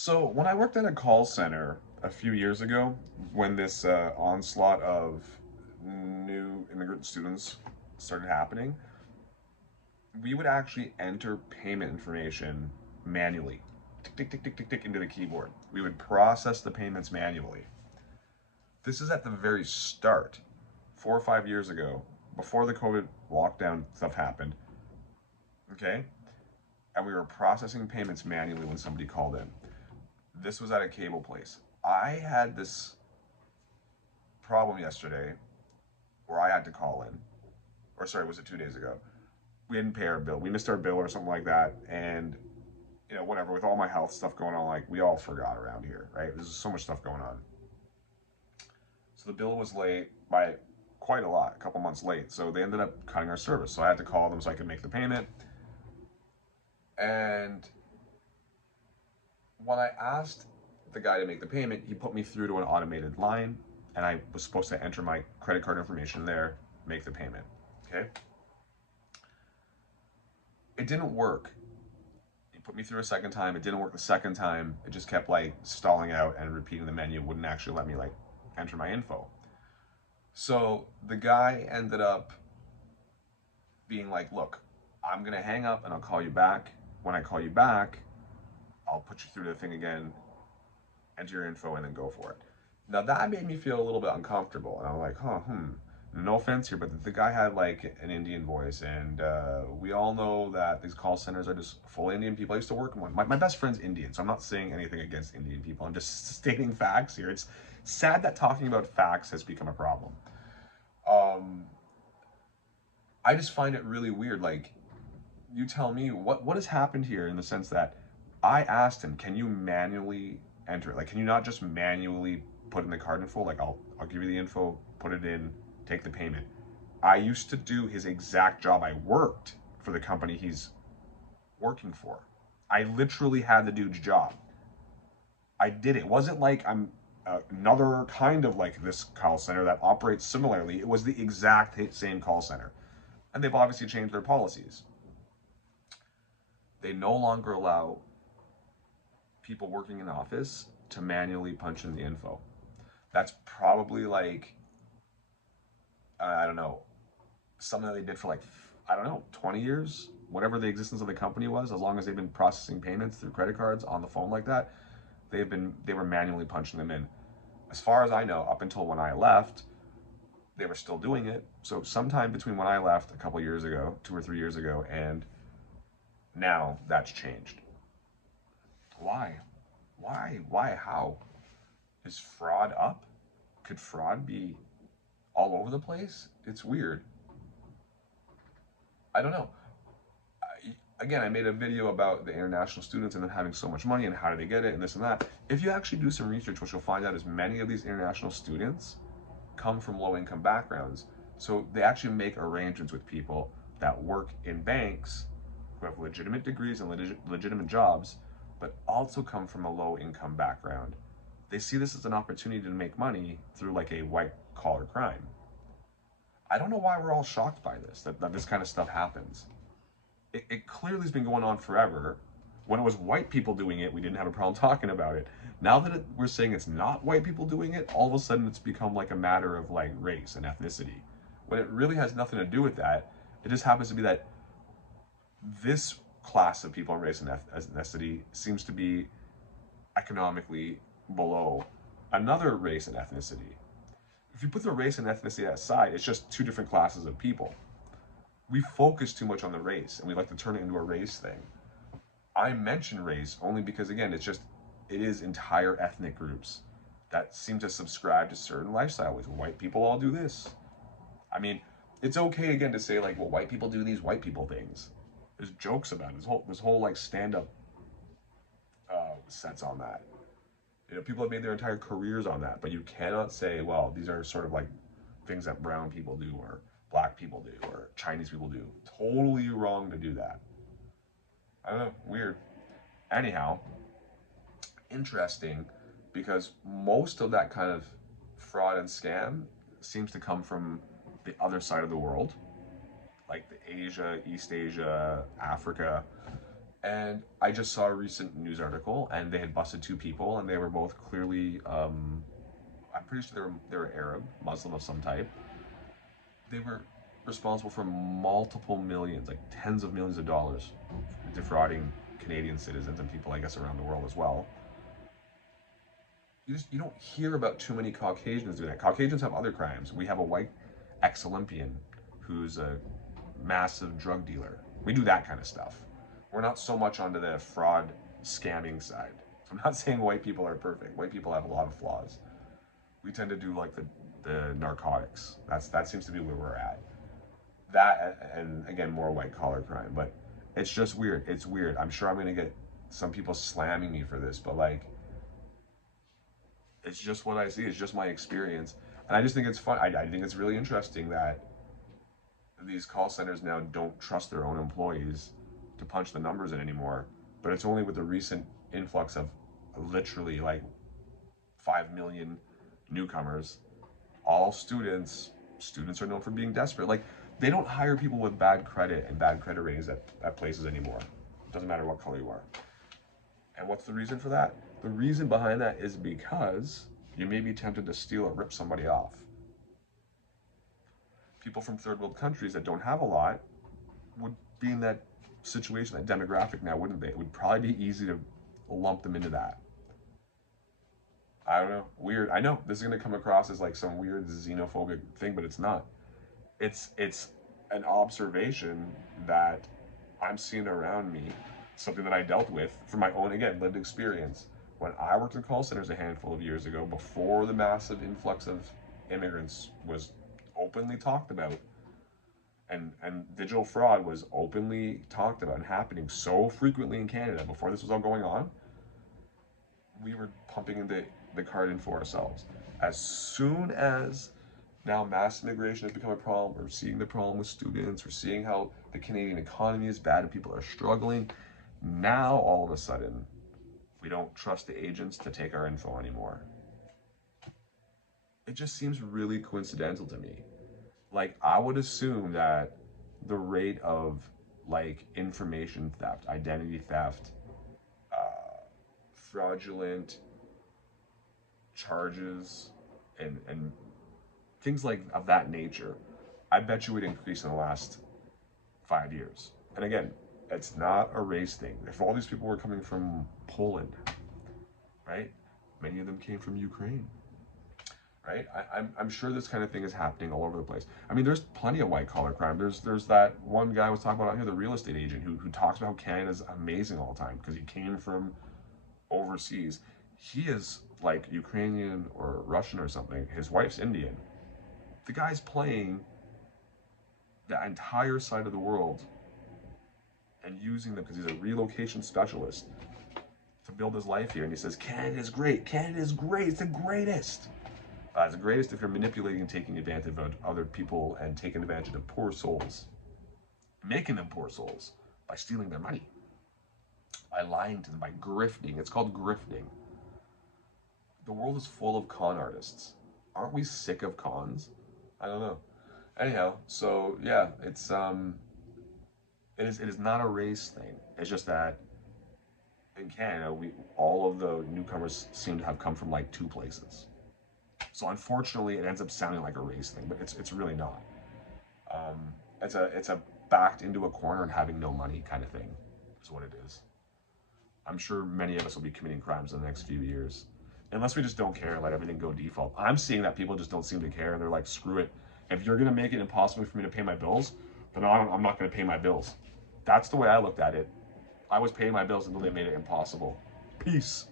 So when I worked at a call center a few years ago, when this onslaught of new immigrant students started happening, we would actually enter payment information manually, tick, tick, tick, tick, tick, tick, into the keyboard. We would process the payments manually. This is at the very start, 4 or 5 years ago, before the COVID lockdown stuff happened. Okay, and we were processing payments manually when somebody called in. This was at a cable place. I had this problem yesterday where I had to call in, or sorry, was it 2 days ago? We didn't pay our bill. We missed our bill or something like that, and whatever. With all my health stuff going on, like we all forgot around here, right? There's so much stuff going on. So the bill was late by quite a lot, a couple months late. So they ended up cutting our service. So I had to call them so I could make the payment. And when I asked the guy to make the payment, he put me through to an automated line, and I was supposed to enter my credit card information there, make the payment. Okay. It didn't work. He put me through a second time. It didn't work the second time. It just kept like stalling out and repeating the menu. Wouldn't actually let me like enter my info. So the guy ended up being like, look, I'm going to hang up and I'll call you back. When I call you back, I'll put you through the thing again, enter your info, and then go for it. Now that made me feel a little bit uncomfortable. And I'm like, no offense here, but the guy had like an Indian voice. And we all know that these call centers are just full Indian people. I used to work in one. My best friend's Indian, so I'm not saying anything against Indian people. I'm just stating facts here. It's sad that talking about facts has become a problem. Um, I just find it really weird. Like, you tell me what has happened here in the sense that I asked him, can you manually enter it? Like, can you not just manually put in the card info? Like, I'll give you the info, put it in, take the payment. I used to do his exact job. I worked for the company he's working for. I literally had the dude's job. I did it. It wasn't like I'm another kind of like this call center that operates similarly. It was the exact same call center. And they've obviously changed their policies. They no longer allow people working in office to manually punch in the info. That's probably like, I don't know, something that they did for like, I don't know, 20 years, whatever the existence of the company was, as long as they've been processing payments through credit cards on the phone like that, they were manually punching them in. As far as I know, up until when I left, they were still doing it. So sometime between when I left a couple years ago, 2 or 3 years ago, and now that's changed. Why? Why? Why? How? Is fraud up? Could fraud be all over the place? It's weird. I don't know. Again, I made a video about the international students and them having so much money and how do they get it and this and that. If you actually do some research, what you'll find out is many of these international students come from low income backgrounds. So they actually make arrangements with people that work in banks who have legitimate degrees and legitimate jobs, but also come from a low income background. They see this as an opportunity to make money through like a white collar crime. I don't know why we're all shocked by this, that this kind of stuff happens. It clearly has been going on forever. When it was white people doing it, we didn't have a problem talking about it. Now that we're saying it's not white people doing it, all of a sudden it's become like a matter of like race and ethnicity. When it really has nothing to do with that, it just happens to be that this class of people in race and ethnicity seems to be economically below another race and ethnicity. If you put the race and ethnicity aside, it's just two different classes of people. We focus too much on the race and we like to turn it into a race thing. I mention race only because, again, it is entire ethnic groups that seem to subscribe to certain lifestyle ways. White people all do this. I mean, it's okay again to say like, well, white people do these white people things. There's jokes about it. This whole like stand-up sets on that. People have made their entire careers on that, but you cannot say, well, these are sort of like things that brown people do or black people do or Chinese people do. Totally wrong to do that. I don't know, weird. Anyhow, interesting because most of that kind of fraud and scam seems to come from the other side of the world, like the Asia, East Asia, Africa. And I just saw a recent news article, and they had busted two people, and they were both clearly, I'm pretty sure they were Arab, Muslim of some type. They were responsible for multiple millions, like tens of millions of dollars, defrauding Canadian citizens and people, I guess, around the world as well. You don't hear about too many Caucasians doing that. Caucasians have other crimes. We have a white ex-Olympian who's a massive drug dealer. We do that kind of stuff. We're not so much onto the fraud scamming side. So I'm not saying white people are perfect. White people have a lot of flaws. We tend to do like the narcotics. That seems to be where we're at. That, and again, more white collar crime. But it's just weird. It's weird. I'm sure I'm gonna get some people slamming me for this, but like, it's just what I see. It's just my experience, and I just think it's fun. I think it's really interesting that these call centers now don't trust their own employees to punch the numbers in anymore. But it's only with the recent influx of literally like 5 million newcomers, all students. Students are known for being desperate. Like, they don't hire people with bad credit and bad credit ratings at places anymore. It doesn't matter what color you are. And what's the reason for that? The reason behind that is because you may be tempted to steal or rip somebody off. People from third world countries that don't have a lot would be in that situation, that demographic now, wouldn't they? It would probably be easy to lump them into that. I don't know. Weird. I know this is going to come across as like some weird xenophobic thing, but it's not. It's an observation that I'm seeing around me, something that I dealt with from my own, again, lived experience. When I worked in call centers a handful of years ago, before the massive influx of immigrants was openly talked about, and digital fraud was openly talked about and happening so frequently in Canada before this was all going on, we were pumping the card in for ourselves. As soon as now mass immigration has become a problem, we're seeing the problem with students, we're seeing how the Canadian economy is bad and people are struggling. Now, all of a sudden, we don't trust the agents to take our info anymore. It just seems really coincidental to me. Like, I would assume that the rate of like information theft, identity theft, fraudulent charges, and things like of that nature, I bet you would increase in the last 5 years. And again, it's not a race thing. If all these people were coming from Poland, right? Many of them came from Ukraine, right? I'm sure this kind of thing is happening all over the place. I mean, there's plenty of white collar crime. There's that one guy I was talking about out here, the real estate agent who talks about how Canada's amazing all the time because he came from overseas. He is like Ukrainian or Russian or something. His wife's Indian. The guy's playing the entire side of the world and using them because he's a relocation specialist to build his life here. And he says, Canada's great. Canada's great. It's the greatest. It's the greatest if you're manipulating and taking advantage of other people and taking advantage of poor souls, making them poor souls by stealing their money, by lying to them, by grifting. It's called grifting. The world is full of con artists. Aren't we sick of cons? I don't know. Anyhow, so yeah, it is not a race thing. It's just that in Canada, all of the newcomers seem to have come from like 2 places. So unfortunately, it ends up sounding like a race thing, but it's really not. It's a backed into a corner and having no money kind of thing is what it is. I'm sure many of us will be committing crimes in the next few years. Unless we just don't care and let everything go default. I'm seeing that people just don't seem to care and they're like, screw it. If you're gonna make it impossible for me to pay my bills, then I'm not gonna pay my bills. That's the way I looked at it. I was paying my bills until they made it impossible. Peace.